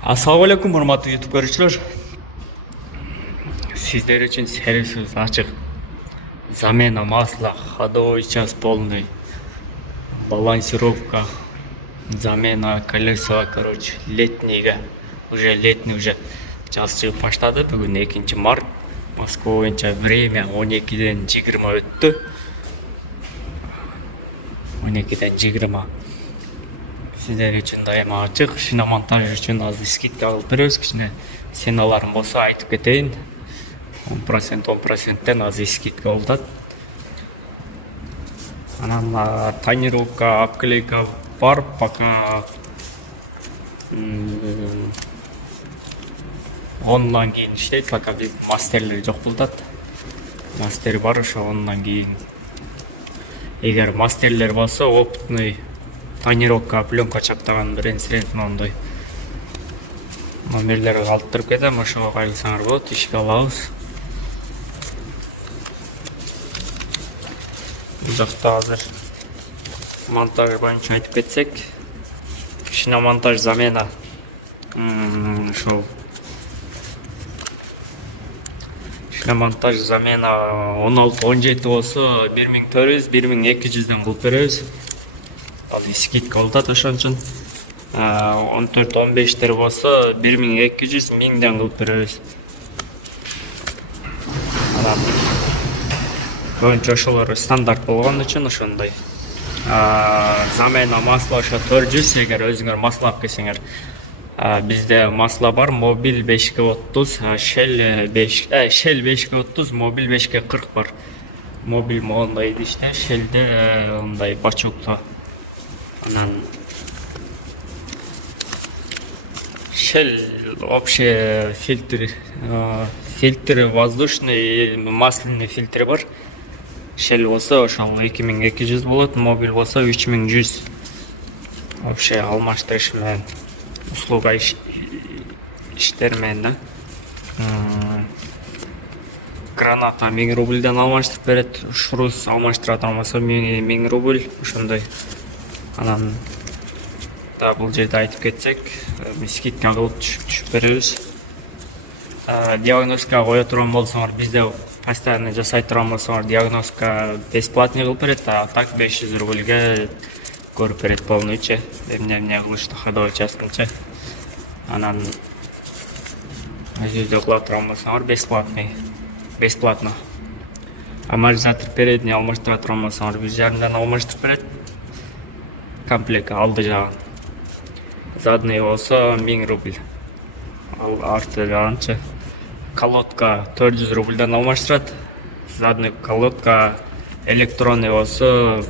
Ассалаумағалейкум, урматтуу YouTube көрүүчүлөр. Сиздер үчүн сервисибиз ачык. Замена масла, ходовой час полный, балансировка, замена колеса, короче, летнийге. Уже летний уже жаз чыгып баштады. Бүгүн 2 март. Москва боюнча время 12-ден 20 өттү. 12-ден 20. Сиздер үчүн дайыма ачык. Шиномонтаж үчүн азыр скидка алып беребиз. Кичине сеналарым болсо айтып кетейин. 10%тен азыр скидка болот. Анан тонировка, обклейка бар, пока ондан кийин иштейт, пока биз мастерлер жок болот. Мастер бар, ошо ондан кийин. Эгер мастерлер болсо, опытный тонировка, пленка чаптаган бир инструмент мондой номерлерди калтырып кетем, ошого кайрылсаңар болот, ишке алабыз. Бул жакта азыр монтаж боюнча айтып кетсек, шиномонтаж замена ошол шиномонтаж замена 16-17 болсо 1400-1200ден кылып беребиз. Ал скидка болот ошон үчүн. 14-15тер болсо 1200-1000ден кылып беребиз. Анан боюнча ошолор стандарт болгон үчүн ошондой. Замена масла ошо 400, эгер өзүңөр масло алып келсеңер. Бизде масло бар, мобиль 530, Shell 530, мобиль 540 бар. Мобиль моундай идиште, Shell'де ондай бачокто. Анан Shell вообще фильтры воздушный, масляный фильтр бар. Shell болсо ошол 2200 болот, мобиль болсо 3100. Вообще алмаштырыш менен услуга иштер менен да. Граната 1000 рубльден алмаштырып берет, шрус алмаштыра турмаса 1000 рубль, ошондой. Анан да бул жерде айтып кетсек, скидка кылып түшүп беребиз. Диагностика кое турган болсоңор, бизде постоянно жасай турган болсоңор, диагностика бесплатный кылып берет, а так 500 рубльге көрүп берет полныйче. Эмне кылышты ходовой частынча. Анан өзүңүздө кыла турган болсоңор бесплатно. Амортизатор передний алмаштыра турган болсоңор 1,5ден алмаштырып берет. Комплект алды жагын. Задний болсо 1000 рубль. Арты жагынча. Колодка 400 рубльден алмаштырат. Задний колодка электронный болсо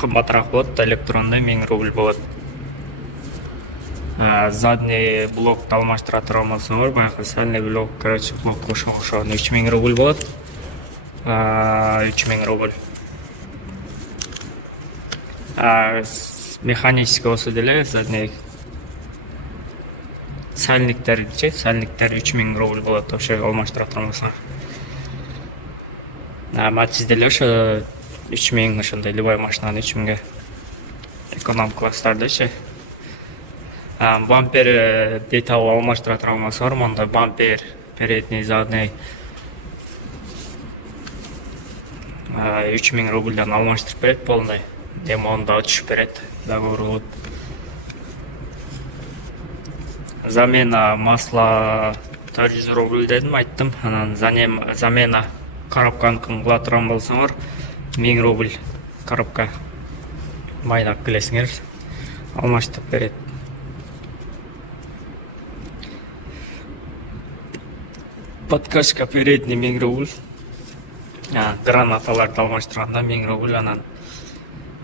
кымбатыраак болот, электронный 1000 рубль болот. Задний блокты алмаштыра турган болсоңор, баягы сальный блок, короче, блок кошон 3000 рубль болот. 3000 рубль. Механический болсо деле задний сальниктер 3000 рубль болот, ошо алмаштыра турган болсоңор. Матиз деле ошо 3000, ошондой любой машинаны 3000ге. Эконом класстардачы. Бампер детал алмаштыра турган болсоңор, монда бампер передний, задний 3000 рубльден алмаштырып берет полный. Демонда түшүп берет, договор болот. Замена масла 400 рубль дедим, айттым. Анан замена коробканы кыла турган болсоңор 1000 рубль коробка майнап келесиңер, алмаштырып берет. Подкачка передний 1000 рубль. Гранаталарды алмаштырганда 1000 рубль. Анан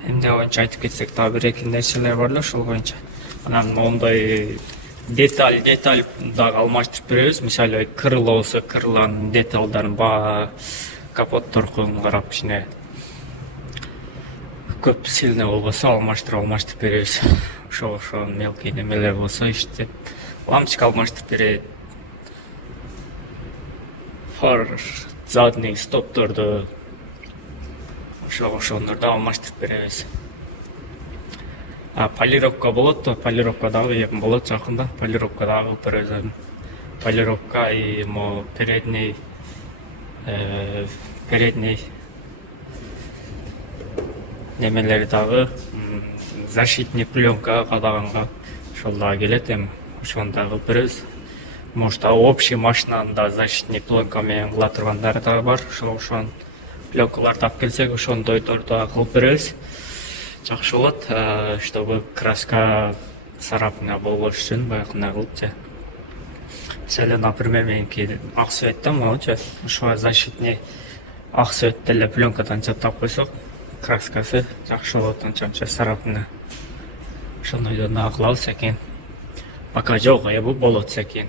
эмне боюнча айтып кетсек, дагы бир эки нерселер бар эле ошол боюнча. Анан мондай деталь дагы алмаштырып беребиз. Мисалы, крыло болсо, крыланын деталдарын капотторун карап, кичине көп сильный болбосо алмаштырып беребиз. Ошо мелкий немелер болсо иштеп, лампочка алмаштырып берет. Фар, задний стопторду ошондорду алмаштырып беребиз. Полировка болот то, полировка дагы эми болот жакында. Полировка дагы кылып беребиз. Полировка и мо передний немелери дагы защитный пленка кадаганга ошол дагы келет эми. Ошону дагы кылып беребиз. Может, общий машинанын да защитный пленка менен кыла тургандары дагы бар. Ошон пленкаларды алып келсек, ошону дойторду дагы кылып беребиз. Жакшы болот, чтобы краска царапина болбош үчүн баягындай кылыпчы. Мисалы, например, меники ак цветте могучу, ошого защитный ак цветте эле пленкадан чаптап койсок, краскасы жакшы болот, анча царапина. Ошондойдон дагы кылабыз экен. Пока жок, бул болот экен.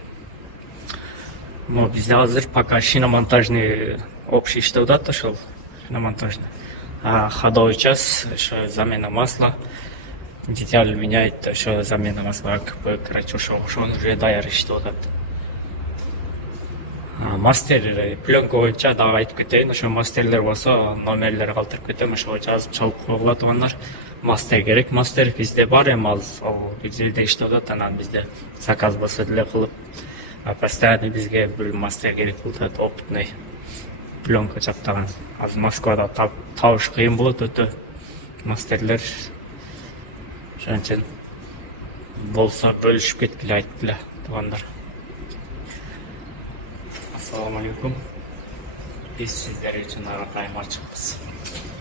Бизде азыр пока шиномонтажный общий иштеп атат, ошол шиномонтажный. Ходовой час, ошо замена масла, деталь меняет, ошо замена масла АКП, короче, ошону уже даяр иштеп атат. Мастер пленка боюнча дагы айтып кетейин, ошо мастерлер болсо номерлер калтырып кетем, ошого жазып чалып койгула тургандар. Мастер керек, мастер бизде бар эми ал бизде иштеп атат, анан бизде заказ болсо деле кылып, постоянно бизге бир мастер керек болот, опытный пленка чаптаган. Азыр Москвада табыш кыйын болот өтө. Мастерлер ошон үчүн болсо бөлүшүп кеткиле, айткиле туугандар. Ассаламу алейкум. Биз сиздер үчүн ага кайым ачыкпыз.